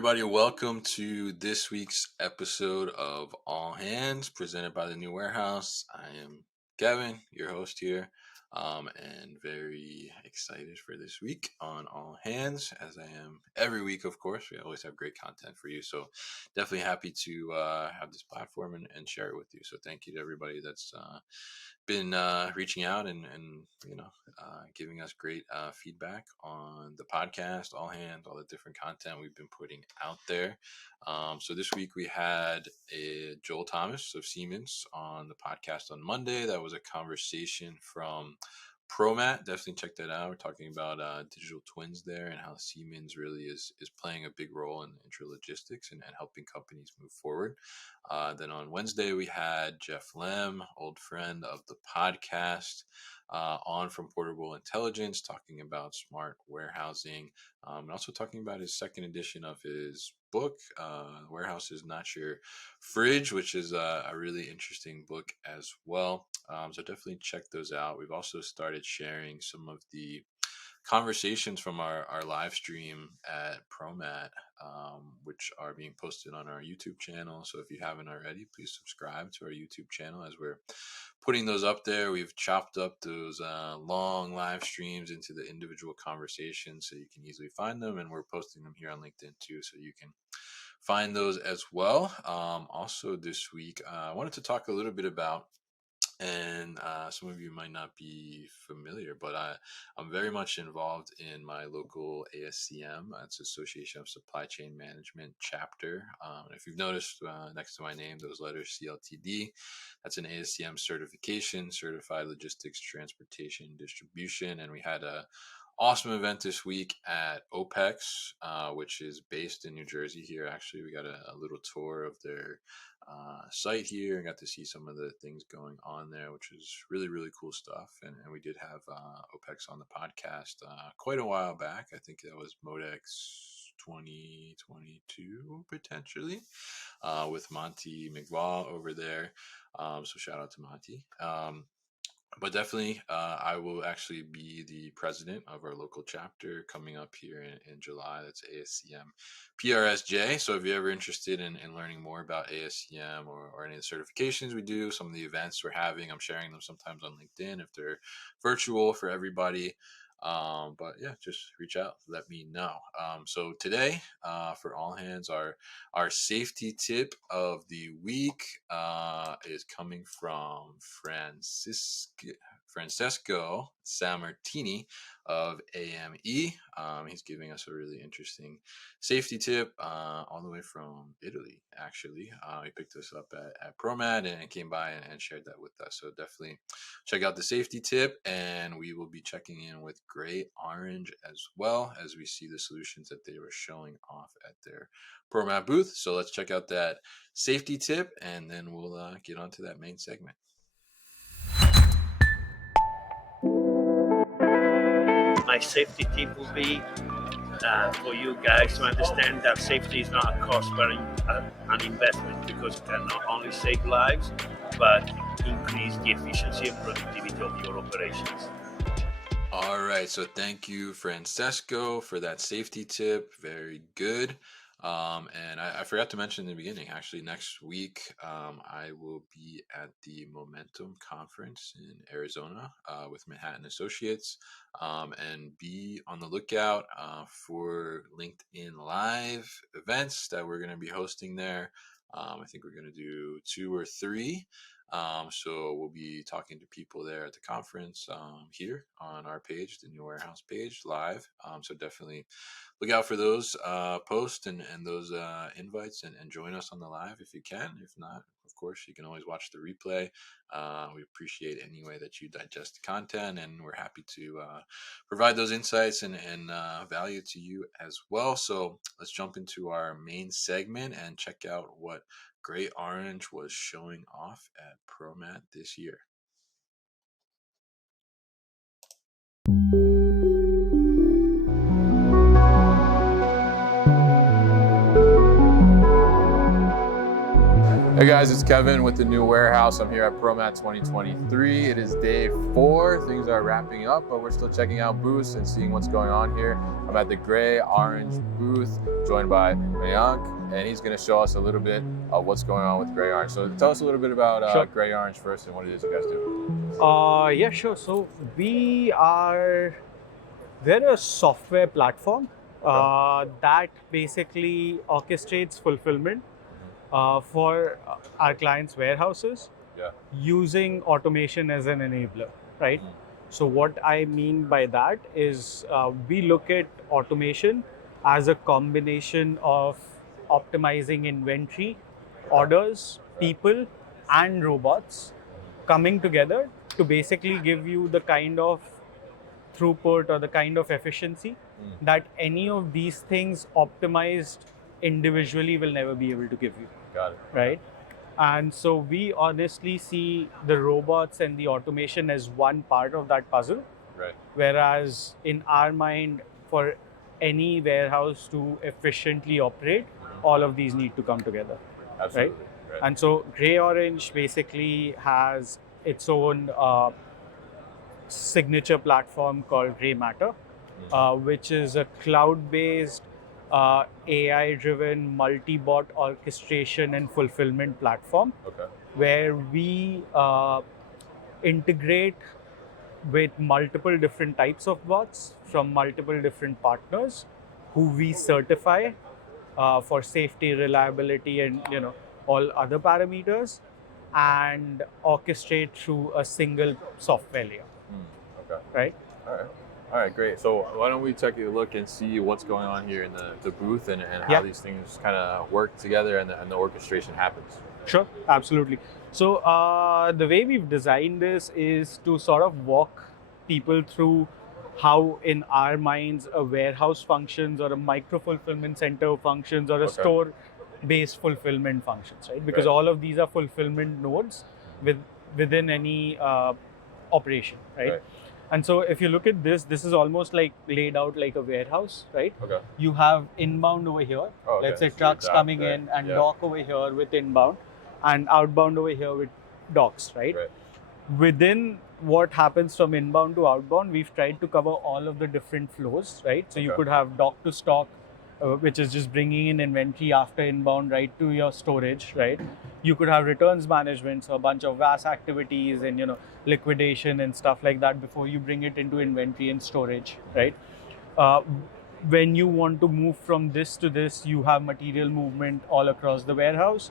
everybody. Welcome to this week's episode of All Hands, presented by the New Warehouse. I am Kevin, your host here, and very excited for this week on All Hands, as I am every week, of course. We always have great content for you, so definitely happy to have this platform and share it with you. So thank you to everybody that's been reaching out and giving us great feedback on the podcast, All Hands, all the different content we've been putting out there. So this week we had Joel Thomas of Siemens on the podcast on Monday. That was a conversation from ProMat. Definitely check that out. We're talking about digital twins there and how Siemens really is playing a big role in intralogistics and helping companies move forward. Then on Wednesday, we had Jeff Lem, old friend of the podcast, on from Portable Intelligence, talking about smart warehousing, and also talking about his second edition of his book, Warehouse is Not Your Fridge, which is a really interesting book as well. So definitely check those out. We've also started sharing some of the conversations from our live stream at ProMat, which are being posted on our YouTube channel. So if you haven't already, please subscribe to our YouTube channel as we're putting those up there. We've chopped up those long live streams into the individual conversations so you can easily find them, and we're posting them here on LinkedIn too, so you can find those as well. Also this week, I wanted to talk a little bit about, and some of you might not be familiar, but I'm very much involved in my local ASCM. It's Association of Supply Chain Management chapter. If you've noticed next to my name, those letters CLTD, that's an ASCM certification, Certified Logistics, Transportation, Distribution. And we had a awesome event this week at OPEX, which is based in New Jersey here. Actually, we got a little tour of their site here and got to see some of the things going on there, which is really, really cool stuff. And we did have OPEX on the podcast quite a while back. I think that was Modex 2022, potentially, with Monty McVall over there. So shout out to Monty. But definitely, I will actually be the president of our local chapter coming up here in July. That's ASCM PRSJ. So if you're ever interested in learning more about ASCM or any of the certifications we do, some of the events we're having, I'm sharing them sometimes on LinkedIn if they're virtual for everybody. But yeah, just reach out, let me know. So today, for All Hands, our safety tip of the week is coming from Francesco Sammartini of AME. He's giving us a really interesting safety tip all the way from Italy, actually. He picked us up at ProMat and came by and shared that with us. So definitely check out the safety tip, and we will be checking in with Gray Orange as well as we see the solutions that they were showing off at their ProMat booth. So let's check out that safety tip, and then we'll get on to that main segment. My safety tip will be for you guys to understand that safety is not a cost but an investment, because it can not only save lives but increase the efficiency and productivity of your operations. All right, so thank you, Francesco, for that safety tip. Very good. And I forgot to mention in the beginning, actually, next week, I will be at the Momentum Conference in Arizona with Manhattan Associates, and be on the lookout for LinkedIn Live events that we're going to be hosting there. I think we're going to do 2 or 3. So we'll be talking to people there at the conference here on our page, the New Warehouse page, live. So definitely look out for those posts and those invites, and join us on the live if you can. If not, of course, you can always watch the replay. We appreciate any way that you digest the content, and we're happy to provide those insights and value to you as well. So let's jump into our main segment and check out what Gray Orange was showing off at ProMat this year. Hey guys, it's Kevin with the new warehouse. I'm here at ProMat 2023. It is day 4. Things are wrapping up, but we're still checking out booths and seeing what's going on here. I'm at the gray-orange booth, joined by Mayank, and he's going to show us a little bit of what's going on with gray-orange. So tell us a little bit about Sure. gray-orange first and what it is you guys do. Yeah, sure. So we're a software platform that basically orchestrates fulfillment for our clients' warehouses using automation as an enabler, right? So what I mean by that is we look at automation as a combination of optimizing inventory, orders, people, and robots coming together to basically give you the kind of throughput or the kind of efficiency that any of these things optimized individually will never be able to give you. Got it. Right? And so we honestly see the robots and the automation as one part of that puzzle. Right. Whereas in our mind, for any warehouse to efficiently operate, all of these need to come together. Absolutely. Right. And so gray-orange basically has its own signature platform called Gray Matter, which is a cloud-based, AI-driven multi-bot orchestration and fulfillment platform, where we integrate with multiple different types of bots from multiple different partners who we certify for safety, reliability, and all other parameters, and orchestrate through a single software layer. Right? All right, great. So why don't we take a look and see what's going on here in the booth and how these things kind of work together and the orchestration happens. Sure, absolutely. So the way we've designed this is to sort of walk people through how in our minds a warehouse functions or a micro fulfillment center functions or a store-based fulfillment functions, right? Because all of these are fulfillment nodes within any operation, right? And so if you look at this is almost like laid out like a warehouse, right? You have inbound over here. Let's say trucks coming in and dock over here with inbound, and outbound over here with docks, right? Within what happens from inbound to outbound, we've tried to cover all of the different flows, right? So you could have dock to stock, which is just bringing in inventory after inbound right to your storage, right? You could have returns management, so a bunch of VAS activities and liquidation and stuff like that before you bring it into inventory and storage, right? When you want to move from this to this, you have material movement all across the warehouse.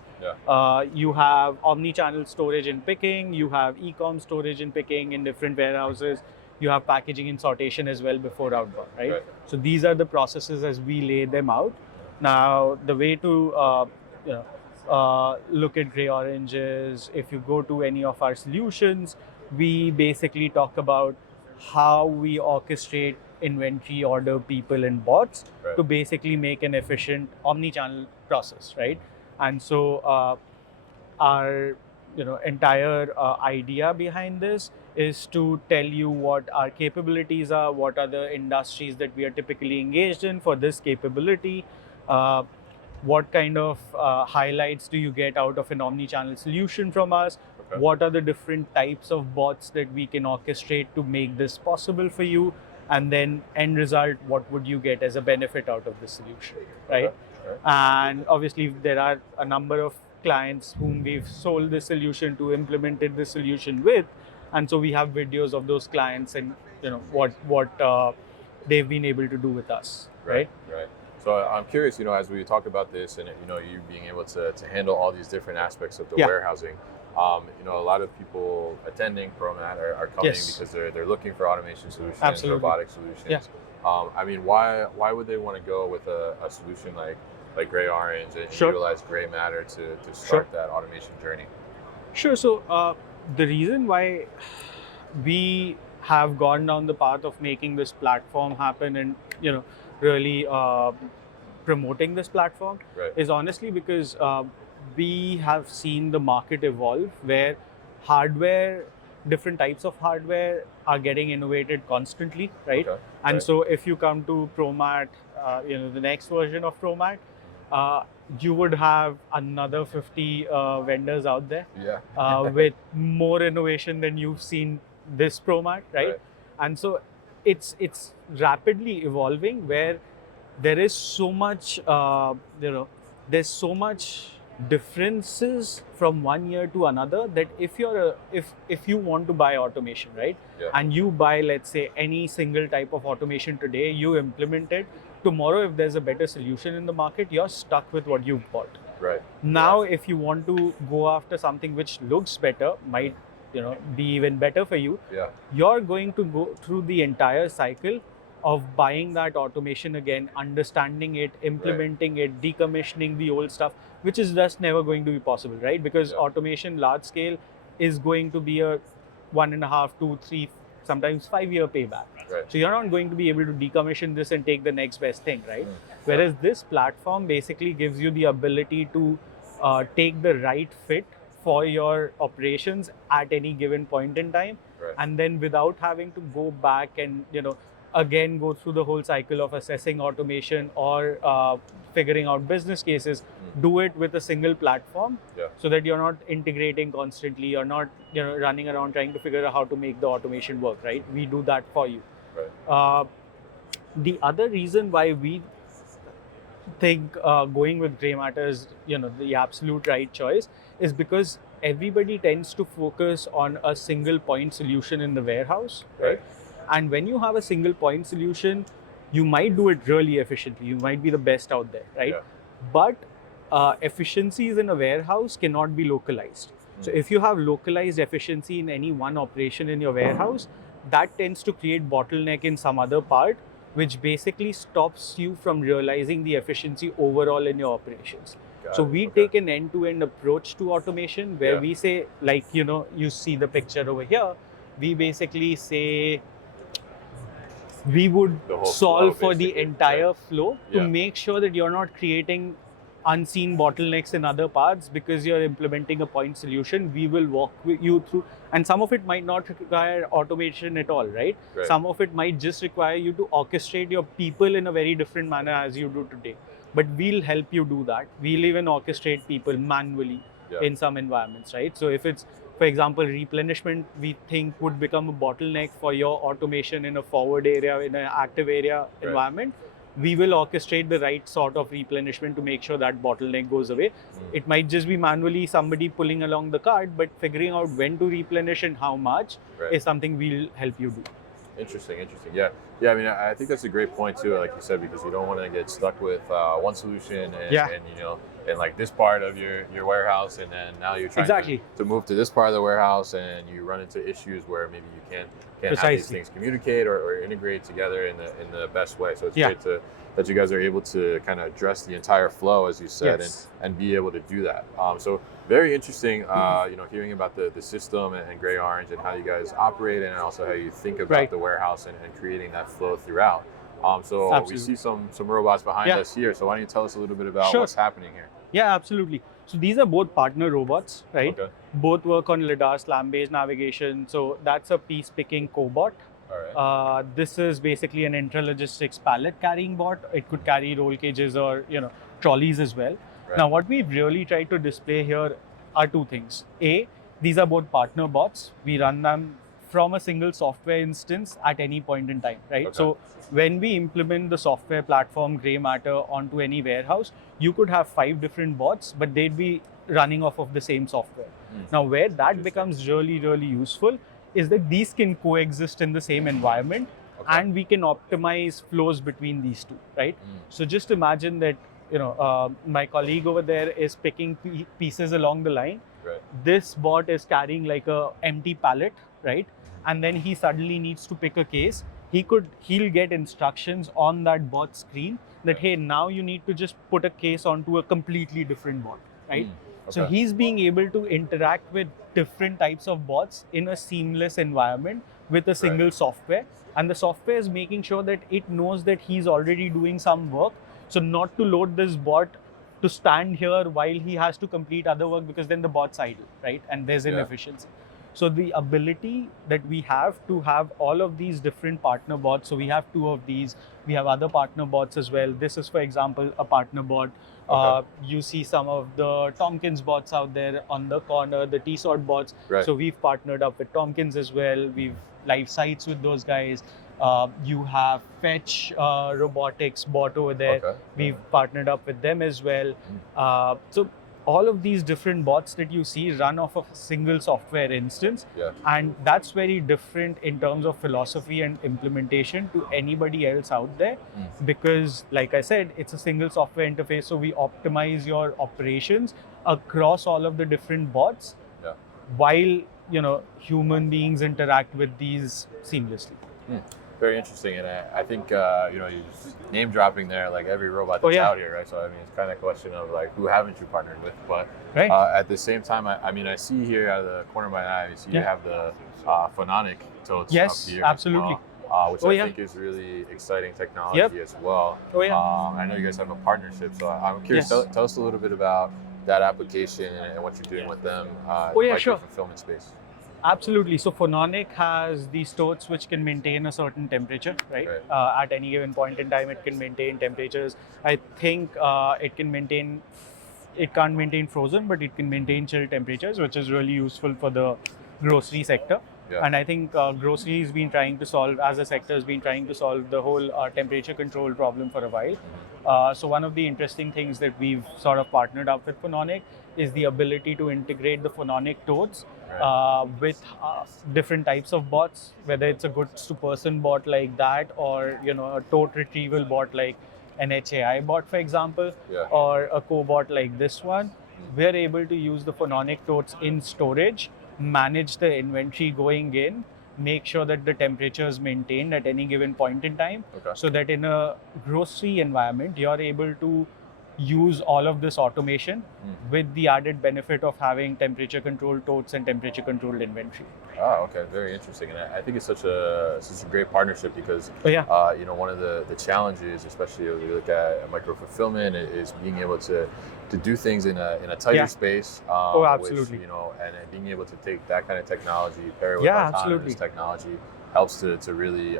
You have omni-channel storage and picking. You have e-com storage and picking in different warehouses. You have packaging and sortation as well before outbound, right? So these are the processes as we lay them out. Now, the way to look at gray-orange is if you go to any of our solutions, we basically talk about how we orchestrate inventory, order, people, and bots to basically make an efficient omni-channel process, right? And so our entire idea behind this is to tell you what our capabilities are, what are the industries that we are typically engaged in for this capability, what kind of highlights do you get out of an omni-channel solution from us, what are the different types of bots that we can orchestrate to make this possible for you, and then end result, what would you get as a benefit out of the solution, right? And obviously there are a number of clients whom we've sold the solution to, implemented the solution with, and so we have videos of those clients and what they've been able to do with us, right? So I'm curious, as we talk about this and you being able to handle all these different aspects of the warehousing, a lot of people attending ProMat are coming because they're looking for automation solutions, robotic solutions. I mean, why would they want to go with a solution like gray-orange and utilize Gray Matter to start that automation journey? Sure. So the reason why we have gone down the path of making this platform happen and really promoting this platform is honestly because we have seen the market evolve where different types of hardware are getting innovated constantly, right? And so if you come to ProMat, the next version of ProMat, you would have another 50 vendors out there Yeah. with more innovation than you've seen this ProMat, right? And so it's rapidly evolving where there is so much, there's so much differences from one year to another that if you want to buy automation, right? Yeah. And you buy, let's say, any single type of automation today, you implement it. Tomorrow, if there's a better solution in the market, you're stuck with what you've bought. Right. Now, if you want to go after something which looks better, might be even better for you, Yeah. you're going to go through the entire cycle of buying that automation again, understanding it, implementing it, decommissioning the old stuff, which is just never going to be possible, right? Because automation large scale is going to be a 1.5, 2, 3, sometimes 5-year payback. Right. So you're not going to be able to decommission this and take the next best thing, right? Whereas this platform basically gives you the ability to take the right fit for your operations at any given point in time, and then without having to go back and again go through the whole cycle of assessing automation or figuring out business cases, do it with a single platform, so that you're not integrating constantly, you're not running around trying to figure out how to make the automation work, right? We do that for you. The other reason why we think going with gray matter is the absolute right choice is because everybody tends to focus on a single point solution in the warehouse, right? And when you have a single point solution, you might do it really efficiently, you might be the best out there, right? But efficiencies in a warehouse cannot be localized. So if you have localized efficiency in any one operation in your warehouse, that tends to create bottleneck in some other part, which basically stops you from realizing the efficiency overall in your operations. So we take an end-to-end approach to automation where we say, like, you see the picture over here, we basically say we would solve for the entire flow to make sure that you're not creating unseen bottlenecks in other parts because you're implementing a point solution. We will walk you through, and some of it might not require automation at all, right? Some of it might just require you to orchestrate your people in a very different manner as you do today. But we'll help you do that. We'll even orchestrate people manually in some environments, right? So if it's, for example, replenishment, we think would become a bottleneck for your automation in a forward area, in an active area environment, we will orchestrate the right sort of replenishment to make sure that bottleneck goes away. It might just be manually somebody pulling along the cart, but figuring out when to replenish and how much is something we'll help you do. Interesting. Yeah. I mean, I think that's a great point too, like you said, because you don't want to get stuck with one solution and like this part of your warehouse, and then now you're trying to move to this part of the warehouse, and you run into issues where maybe you can't have these things communicate or integrate together in the best way. So it's great that you guys are able to kind of address the entire flow, as you said, and be able to do that. So very interesting, hearing about the system and Gray Orange and how you guys operate, and also how you think about the warehouse and creating that flow throughout. So we see some robots behind us here. So why don't you tell us a little bit about what's happening here? Yeah, absolutely. So these are both partner robots, right? Both work on LiDAR SLAM-based navigation. So that's a piece-picking cobot. This is basically an intralogistics pallet carrying bot. It could carry roll cages or trolleys as well. Now, what we've really tried to display here are two things. A, these are both partner bots. We run them from a single software instance at any point in time, right? So when we implement the software platform Gray Matter onto any warehouse, you could have 5 different bots, but they'd be running off of the same software. Now, where that becomes really, really useful is that these can coexist in the same environment, and we can optimize flows between these two, right? So just imagine that my colleague over there is picking pieces along the line. This bot is carrying like a empty pallet, right? And then he suddenly needs to pick a case. He'll get instructions on that bot screen that, hey, now you need to just put a case onto a completely different bot, right? So he's being able to interact with different types of bots in a seamless environment with a single software. And the software is making sure that it knows that he's already doing some work. So not to load this bot to stand here while he has to complete other work, because then the bot's idle, right? And there's inefficiency. So the ability that we have to have all of these different partner bots, so we have 2 of these, we have other partner bots as well. This is, for example, a partner bot. You see some of the Tompkins bots out there on the corner, the T-Sort bots. Right. So we've partnered up with Tompkins as well. We've live sites with those guys. You have Fetch Robotics bot over there. Okay. We've partnered up with them as well. So all of these different bots that you see run off of a single software instance. Yeah. And that's very different in terms of philosophy and implementation to anybody else out there. Because, like I said, it's a single software interface. So we optimize your operations across all of the different bots while, human beings interact with these seamlessly. Very interesting, and I think you're just name dropping there, like every robot that's out here, right? So I mean, it's kind of a question of like, who haven't you partnered with? But at the same time, I see here out of the corner of my eye, you have the phononic totes up here. Absolutely. Which I think is really exciting technology as well. I know you guys have a partnership, so I'm curious. Tell us a little bit about that application and what you're doing with them in the micro-fulfillment space. Absolutely. So Phononic has these totes which can maintain a certain temperature, right? At any given point in time, it can maintain temperatures. I think it can't maintain frozen, but it can maintain chilled temperatures, which is really useful for the grocery sector. And I think grocery has been trying to solve, as a sector, has been trying to solve the whole temperature control problem for a while. So one of the interesting things that we've sort of partnered up with Phononic is the ability to integrate the Phononic totes with different types of bots, whether it's a goods to person bot like that, or a tote retrieval bot like an HAI bot, for example, or a cobot like this one. We're able to use the Phononic totes in storage, manage the inventory going in, make sure that the temperature is maintained at any given point in time, so that in a grocery environment, you're able to use all of this automation with the added benefit of having temperature controlled totes and temperature controlled inventory. Okay, very interesting, and I think it's such a great partnership because one of the challenges, especially if you look at micro fulfillment, is being able to do things in a tighter space. Absolutely. Which, and being able to take that kind of technology, pair it with autonomous technology, helps to really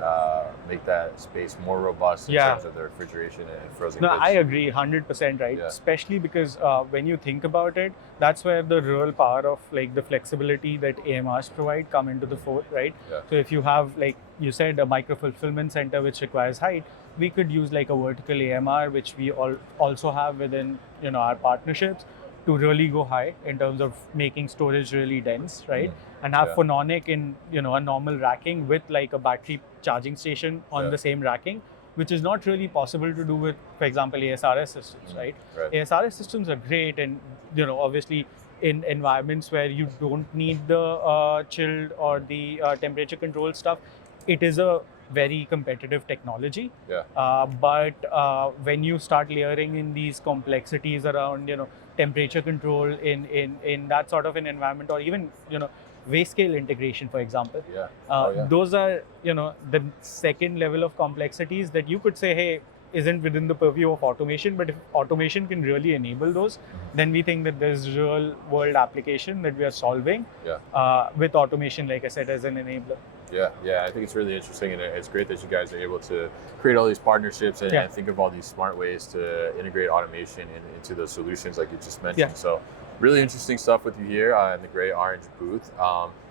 make that space more robust in terms of the refrigeration and frozen goods. I agree 100%, right? Especially because when you think about it, that's where the real power of like the flexibility that AMRs provide come into the fore, right? So if you have, like you said, a micro fulfillment center which requires height, we could use like a vertical AMR, which we also have within our partnerships, to really go high in terms of making storage really dense, right? And have Phononic in a normal racking with like a battery charging station on the same racking, which is not really possible to do with, for example, ASRS systems, right? ASRS systems are great, and obviously in environments where you don't need the chilled or the temperature control stuff, it is a very competitive technology. But when you start layering in these complexities around temperature control in that sort of an environment, or even waste scale integration, for example, those are the second level of complexities that you could say, hey, isn't within the purview of automation. But if automation can really enable those, then we think that there's real world application that we are solving with automation, like I said, as an enabler. I think it's really interesting, and it's great that you guys are able to create all these partnerships and think of all these smart ways to integrate automation into those solutions like you just mentioned. So really interesting stuff with you here in the Gray Orange booth.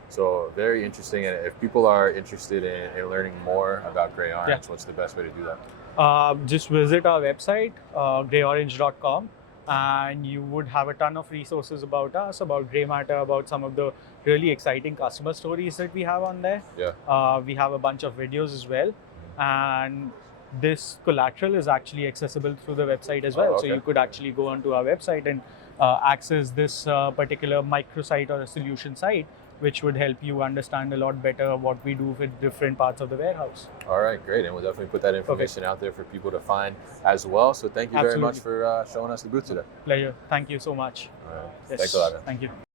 So very interesting, and if people are interested in learning more about Gray Orange, what's the best way to do that? Just visit our website, grayorange.com, and you would have a ton of resources about us, about Grey Matter, about some of the really exciting customer stories that we have on there. We have a bunch of videos as well, and this collateral is actually accessible through the website as well. So you could actually go onto our website and access this particular microsite or a solution site, which would help you understand a lot better what we do with different parts of the warehouse. All right, great. And we'll definitely put that information out there for people to find as well. So thank you very much for showing us the booth today. Pleasure. Thank you so much. All right. Thanks a lot, man. Thank you.